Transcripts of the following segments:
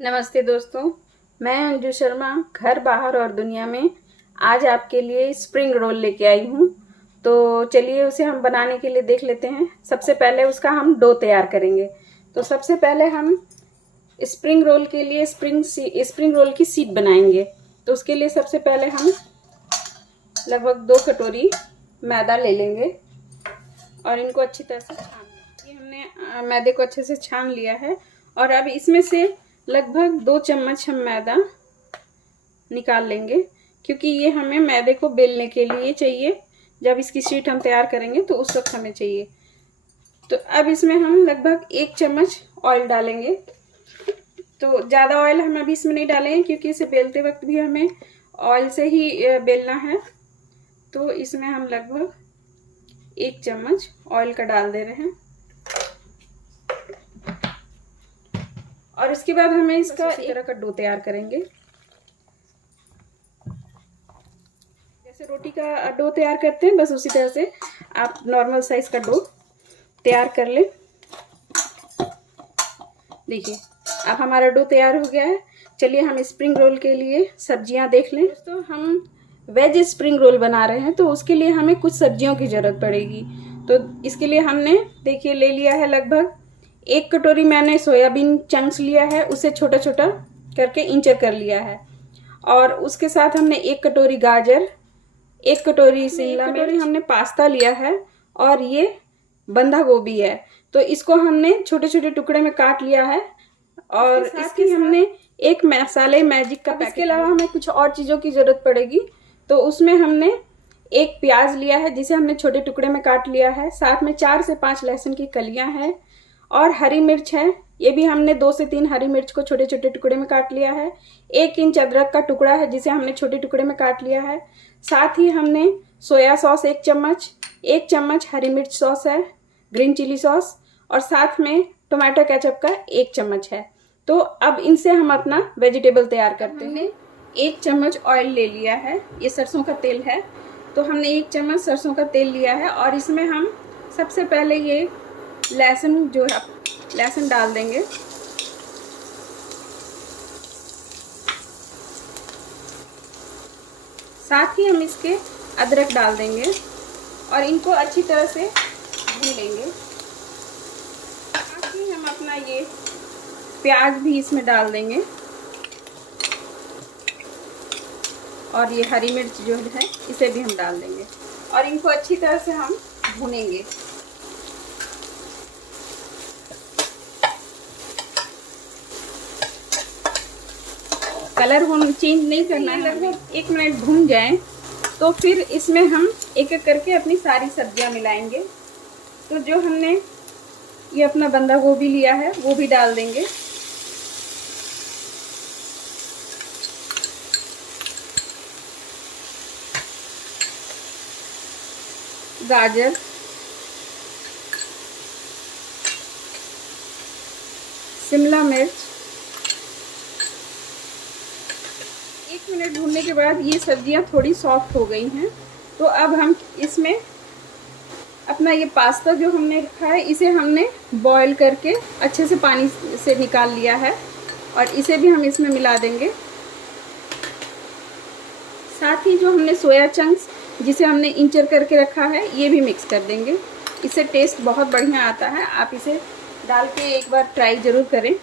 नमस्ते दोस्तों, मैं अंजू शर्मा घर बाहर और दुनिया में आज आपके लिए स्प्रिंग रोल लेके आई हूँ। तो चलिए उसे हम बनाने के लिए देख लेते हैं। सबसे पहले उसका हम डो तैयार करेंगे। तो सबसे पहले हम स्प्रिंग रोल के लिए स्प्रिंग रोल की शीट बनाएंगे। तो उसके लिए सबसे पहले हम लगभग 2 कटोरी मैदा ले लेंगे और इनको अच्छी तरह से छान लेंगे। ये हमने मैदे को अच्छे से छान लिया है और अब इसमें से लगभग 2 चम्मच हम मैदा निकाल लेंगे, क्योंकि ये हमें मैदे को बेलने के लिए चाहिए। जब इसकी शीट हम तैयार करेंगे तो उस वक्त हमें चाहिए। तो अब इसमें हम लगभग 1 चम्मच ऑयल डालेंगे। तो ज़्यादा ऑयल हम अभी इसमें नहीं डालेंगे, क्योंकि इसे बेलते वक्त भी हमें ऑयल से ही बेलना है। तो इसमें हम लगभग 1 चम्मच ऑयल का डाल दे रहे हैं और इसके बाद हमें इसका एक तरह का डो तैयार करेंगे। जैसे रोटी का डो तैयार करते हैं, बस उसी तरह से आप नॉर्मल साइज का डो तैयार कर लें। देखिए अब हमारा डो तैयार हो गया है। चलिए हम स्प्रिंग रोल के लिए सब्जियां देख लें। दोस्तों, हम वेज स्प्रिंग रोल बना रहे हैं, तो उसके लिए हमें कुछ सब्जियों की ज़रूरत पड़ेगी। तो इसके लिए हमने देखिए ले लिया है लगभग 1 कटोरी मैंने सोयाबीन चंक्स लिया है, उसे छोटा छोटा करके इंचर कर लिया है। और उसके साथ हमने 1 कटोरी गाजर, 1 कटोरी शिमला मिर्च, हमने पास्ता लिया है और ये बंधा गोभी है। तो इसको हमने छोटे छोटे टुकड़े में काट लिया है और इसके हमने एक मसाले मैजिक का पैकेट। इसके अलावा हमें कुछ और चीज़ों की ज़रूरत पड़ेगी। तो उसमें हमने 1 प्याज लिया है, जिसे हमने छोटे टुकड़े में काट लिया है। साथ में 4 से 5 लहसुन की कलियां हैं और हरी मिर्च है। ये भी हमने 2 से 3 हरी मिर्च को छोटे छोटे टुकड़े में काट लिया है। 1 इंच अदरक का टुकड़ा है, जिसे हमने छोटे टुकड़े में काट लिया है। साथ ही हमने सोया सॉस 1 चम्मच, 1 चम्मच हरी मिर्च सॉस है, ग्रीन चिली सॉस, और साथ में टोमेटो केचप का 1 चम्मच है। तो अब इनसे हम अपना वेजिटेबल तैयार करते हैं। हमने 1 चम्मच ऑयल ले लिया है, ये सरसों का तेल है। तो हमने 1 चम्मच सरसों का तेल लिया है और इसमें हम सबसे पहले ये लहसुन जो है लहसुन डाल देंगे। साथ ही हम इसके अदरक डाल देंगे और इनको अच्छी तरह से भून लेंगे। साथ ही हम अपना ये प्याज भी इसमें डाल देंगे और ये हरी मिर्च जो है इसे भी हम डाल देंगे और इनको अच्छी तरह से हम भूनेंगे। कलर हम चेंज नहीं करना है, लगभग 1 मिनट भून जाए तो फिर इसमें हम एक एक करके अपनी सारी सब्जियां मिलाएंगे। तो जो हमने ये अपना बंधा गोभी लिया है वो भी डाल देंगे। गाजर, शिमला मिर्च। 1 मिनट भूनने के बाद ये सब्जियां थोड़ी सॉफ्ट हो गई हैं। तो अब हम इसमें अपना ये पास्ता जो हमने रखा है, इसे हमने बॉईल करके अच्छे से पानी से निकाल लिया है और इसे भी हम इसमें मिला देंगे। साथ ही जो हमने सोया चंक्स जिसे हमने इंचर करके रखा है, ये भी मिक्स कर देंगे। इससे टेस्ट बहुत बढ़िया आता है। आप इसे डाल के एक बार ट्राई ज़रूर करें,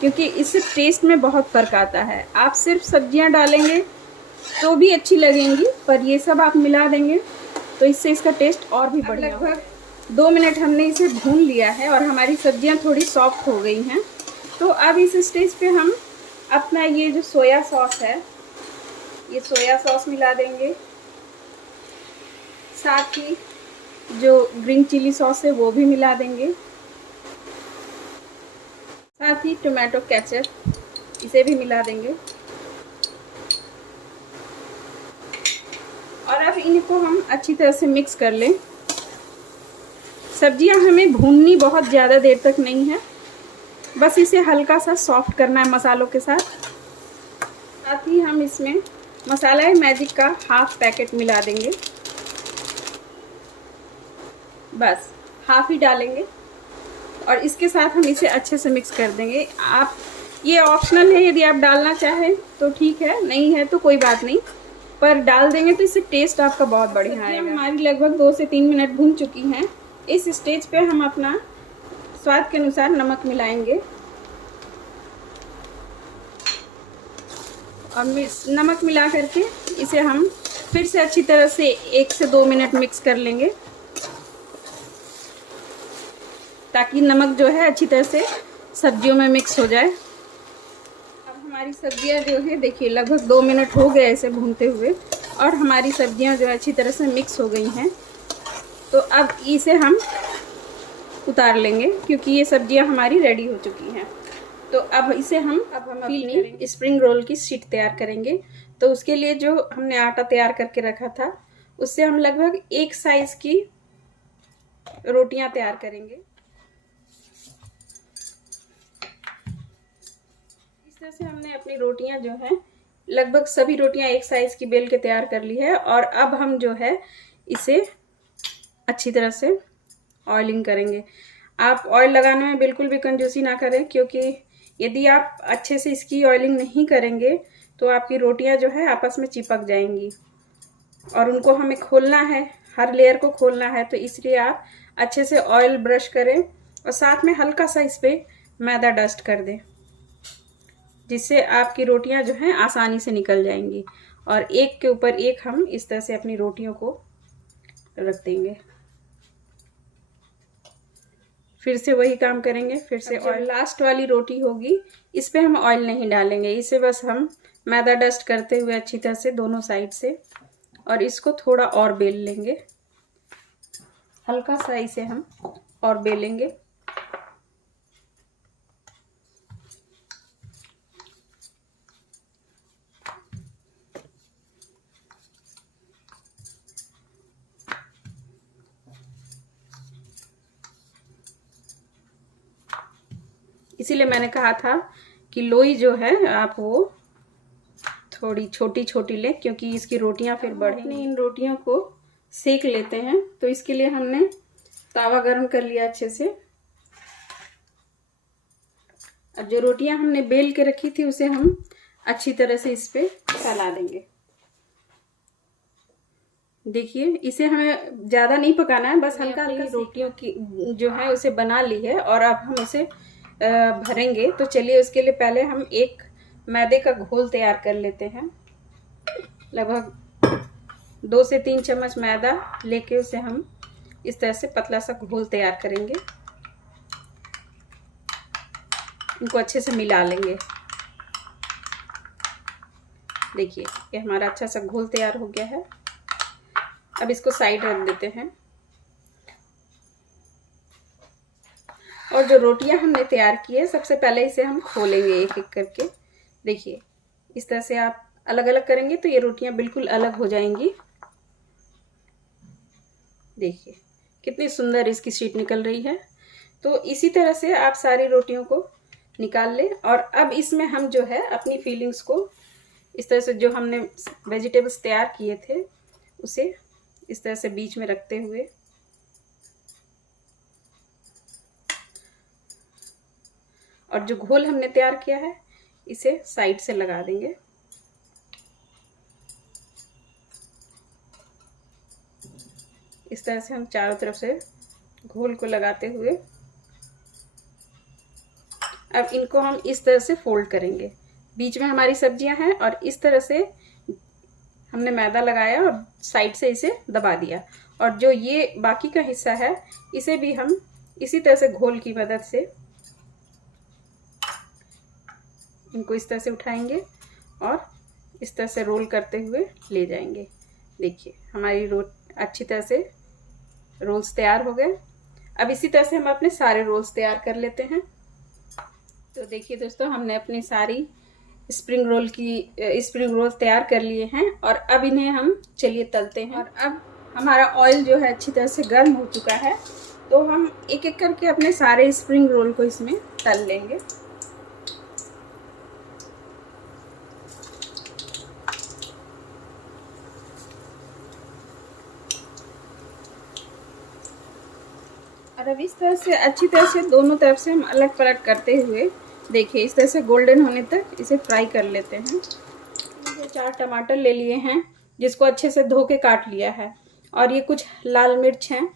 क्योंकि इससे टेस्ट में बहुत फ़र्क आता है। आप सिर्फ सब्जियां डालेंगे तो भी अच्छी लगेंगी, पर ये सब आप मिला देंगे तो इससे इसका टेस्ट और भी बढ़िया। लगभग 2 मिनट हमने इसे भून लिया है और हमारी सब्जियां थोड़ी सॉफ्ट हो गई हैं। तो अब इस स्टेज पे हम अपना ये जो सोया सॉस है, ये सोया सॉस मिला देंगे। साथ ही जो ग्रीन चिली सॉस है वो भी मिला देंगे। साथ ही टोमेटो केचप, इसे भी मिला देंगे और अब इनको हम अच्छी तरह से मिक्स कर लें। सब्जियां हमें भूननी बहुत ज़्यादा देर तक नहीं है, बस इसे हल्का सा सॉफ्ट करना है मसालों के साथ। साथ ही हम इसमें मसाला मैजिक का 1/2 पैकेट मिला देंगे, बस 1/2 ही डालेंगे और इसके साथ हम इसे अच्छे से मिक्स कर देंगे। आप ये ऑप्शनल है, यदि आप डालना चाहें तो ठीक है, नहीं है तो कोई बात नहीं, पर डाल देंगे तो इससे टेस्ट आपका बहुत बढ़िया आएगा। हमारी लगभग 2 से 3 मिनट भून चुकी हैं। इस स्टेज पे हम अपना स्वाद के अनुसार नमक मिलाएंगे और नमक मिला करके इसे हम फिर से अच्छी तरह से 1 से 2 मिनट मिक्स कर लेंगे, ताकि नमक जो है अच्छी तरह से सब्जियों में मिक्स हो जाए। अब हमारी सब्जियां जो है देखिए लगभग 2 मिनट हो गए ऐसे भूनते हुए, और हमारी सब्जियां जो है अच्छी तरह से मिक्स हो गई हैं। तो अब इसे हम उतार लेंगे, क्योंकि ये सब्जियां हमारी रेडी हो चुकी हैं। तो अब इसे हम अपनी स्प्रिंग रोल की शीट तैयार करेंगे। तो उसके लिए जो हमने आटा तैयार करके रखा था, उससे हम लगभग 1 साइज की रोटियां तैयार करेंगे। इस तरह से हमने अपनी रोटियां जो है लगभग सभी रोटियां 1 साइज की बेल के तैयार कर ली है। और अब हम जो है इसे अच्छी तरह से ऑयलिंग करेंगे। आप ऑयल लगाने में बिल्कुल भी कंजूसी ना करें, क्योंकि यदि आप अच्छे से इसकी ऑयलिंग नहीं करेंगे तो आपकी रोटियां जो है आपस में चिपक जाएंगी, और उनको हमें खोलना है, हर लेयर को खोलना है। तो इसलिए आप अच्छे से ऑयल ब्रश करें और साथ में हल्का सा इस पर मैदा डस्ट कर दें, जिससे आपकी रोटियां जो हैं आसानी से निकल जाएंगी। और एक के ऊपर एक हम इस तरह से अपनी रोटियों को रख देंगे। फिर से वही काम करेंगे, फिर से ऑयल। लास्ट वाली रोटी होगी, इस पे हम ऑयल नहीं डालेंगे, इसे बस हम मैदा डस्ट करते हुए अच्छी तरह से दोनों साइड से, और इसको थोड़ा और बेल लेंगे, हल्का सा इसे हम और बेलेंगे। इसीलिए मैंने कहा था कि लोई जो है आप वो थोड़ी छोटी छोटी लें, क्योंकि इसकी रोटियां फिर बढ़ेंगी। इन रोटियों को सेक लेते हैं। तो इसके लिए हमने तावा गरम कर लिया अच्छे से। अब जो रोटियां हमने बेल के रखी थी उसे हम अच्छी तरह से इस पे फैला देंगे। देखिए इसे हमें ज्यादा नहीं पकाना है, बस हल्का हल्का रोटियों की जो है उसे बना ली है, और अब हम उसे भरेंगे। तो चलिए उसके लिए पहले हम एक मैदे का घोल तैयार कर लेते हैं। लगभग 2 से 3 चम्मच मैदा लेके उसे हम इस तरह से पतला सा घोल तैयार करेंगे। इनको अच्छे से मिला लेंगे। देखिए ये हमारा अच्छा सा घोल तैयार हो गया है। अब इसको साइड रख देते हैं, और जो रोटियां हमने तैयार की है सबसे पहले इसे हम खोलेंगे एक एक करके। देखिए इस तरह से आप अलग अलग करेंगे तो ये रोटियां बिल्कुल अलग हो जाएंगी। देखिए कितनी सुंदर इसकी शीट निकल रही है। तो इसी तरह से आप सारी रोटियों को निकाल लें। और अब इसमें हम जो है अपनी फीलिंग्स को इस तरह से, जो हमने वेजिटेबल्स तैयार किए थे उसे इस तरह से बीच में रखते हुए और जो घोल हमने तैयार किया है इसे साइड से लगा देंगे। इस तरह से हम चारों तरफ से घोल को लगाते हुए अब इनको हम इस तरह से फोल्ड करेंगे। बीच में हमारी सब्जियां हैं और इस तरह से हमने मैदा लगाया और साइड से इसे दबा दिया। और जो ये बाकी का हिस्सा है इसे भी हम इसी तरह से घोल की मदद से इनको इस तरह से उठाएंगे और इस तरह से रोल करते हुए ले जाएंगे। देखिए हमारी अच्छी तरह से रोल्स तैयार हो गए। अब इसी तरह से हम अपने सारे रोल्स तैयार कर लेते हैं। तो देखिए दोस्तों, हमने अपनी सारी स्प्रिंग रोल तैयार कर लिए हैं और अब इन्हें हम चलिए तलते हैं। और अब हमारा ऑयल जो है अच्छी तरह से गर्म हो चुका है, तो हम एक एक करके अपने सारे स्प्रिंग रोल को इसमें तल लेंगे। और अब इस तरह से अच्छी तरह से दोनों तरफ से हम अलग पलट करते हुए देखिए इस तरह से गोल्डन होने तक इसे फ्राई कर लेते हैं। 4 टमाटर ले लिए हैं जिसको अच्छे से धो के काट लिया है, और ये कुछ लाल मिर्च हैं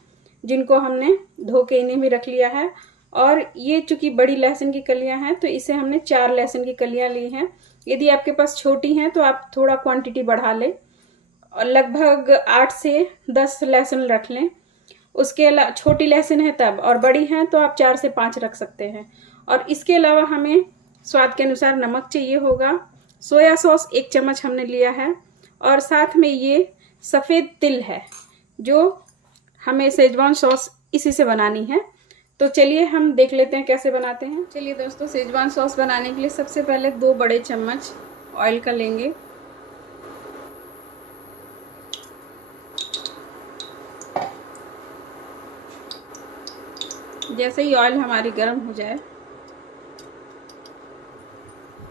जिनको हमने धो के इन्हें भी रख लिया है। और ये चूंकि बड़ी लहसुन की कलियां हैं तो इसे हमने 4 लहसुन की कलियां ली हैं। यदि आपके पास छोटी हैं तो आप थोड़ा क्वांटिटी बढ़ा लें और लगभग 8 से 10 लहसुन रख लें। उसके अलावा छोटी लहसुन है तब, और बड़ी हैं तो आप 4 से 5 रख सकते हैं। और इसके अलावा हमें स्वाद के अनुसार नमक चाहिए होगा। सोया सॉस 1 चम्मच हमने लिया है, और साथ में ये सफ़ेद तिल है जो हमें शेजवान सॉस इसी से बनानी है। तो चलिए हम देख लेते हैं कैसे बनाते हैं। चलिए दोस्तों, शेजवान सॉस बनाने के लिए सबसे पहले 2 बड़े चम्मच ऑयल का लेंगे। जैसे ही ऑयल हमारी गर्म हो जाए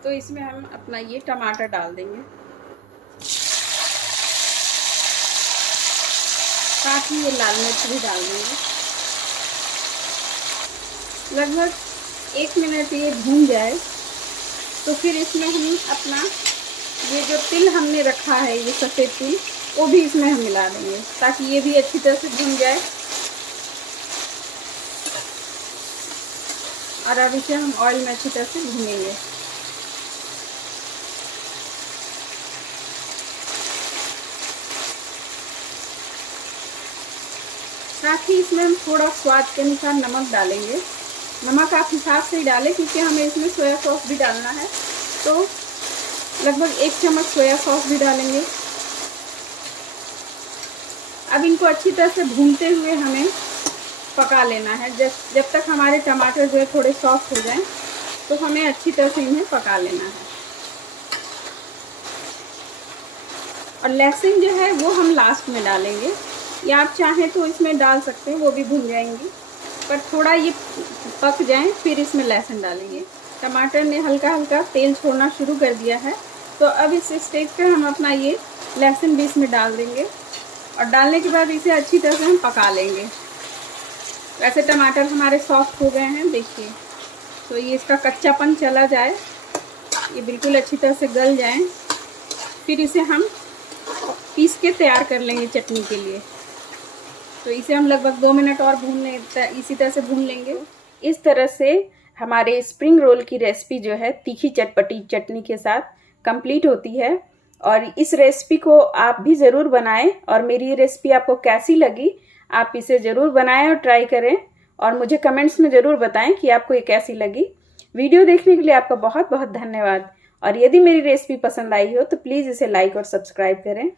तो इसमें हम अपना ये टमाटर डाल देंगे, साथ ही ये लाल मिर्च भी डाल देंगे। लगभग 1 मिनट ये भून जाए तो फिर इसमें हम अपना ये जो तिल हमने रखा है, ये सफ़ेद तिल, वो भी इसमें हम मिला देंगे ताकि ये भी अच्छी तरह से भून जाए। और अब इसे हम ऑयल में अच्छी तरह से भूनेंगे। साथ ही इसमें हम थोड़ा स्वाद के अनुसार नमक डालेंगे। नमक आप हिसाब से ही डालें क्योंकि हमें इसमें सोया सॉस भी डालना है, तो लगभग 1 चम्मच सोया सॉस भी डालेंगे। अब इनको अच्छी तरह से भूनते हुए हमें पका लेना है। जब तक हमारे टमाटर जो है थोड़े सॉफ्ट हो जाएं तो हमें अच्छी तरह से इन्हें पका लेना है। और लहसुन जो है वो हम लास्ट में डालेंगे, या आप चाहें तो इसमें डाल सकते हैं, वो भी भून जाएंगी, पर थोड़ा ये पक जाएं फिर इसमें लहसुन डालेंगे। टमाटर ने हल्का हल्का तेल छोड़ना शुरू कर दिया है, तो अब इस स्टेज पे हम अपना ये लहसुन भी इसमें डाल देंगे, और डालने के बाद इसे अच्छी तरह से हम पका लेंगे। वैसे टमाटर हमारे सॉफ्ट हो गए हैं, देखिए, तो ये इसका कच्चापन चला जाए, ये बिल्कुल अच्छी तरह से गल जाए, फिर इसे हम पीस के तैयार कर लेंगे चटनी के लिए। तो इसे हम लगभग 2 मिनट और इसी तरह से भून लेंगे। इस तरह से हमारे स्प्रिंग रोल की रेसिपी जो है तीखी चटपटी चटनी के साथ कंप्लीट होती है। और इस रेसिपी को आप भी ज़रूर बनाएं, और मेरी ये रेसिपी आपको कैसी लगी आप इसे ज़रूर बनाएं और ट्राई करें, और मुझे कमेंट्स में ज़रूर बताएं कि आपको ये कैसी लगी। वीडियो देखने के लिए आपका बहुत बहुत धन्यवाद। और यदि मेरी रेसिपी पसंद आई हो तो प्लीज़ इसे लाइक और सब्सक्राइब करें।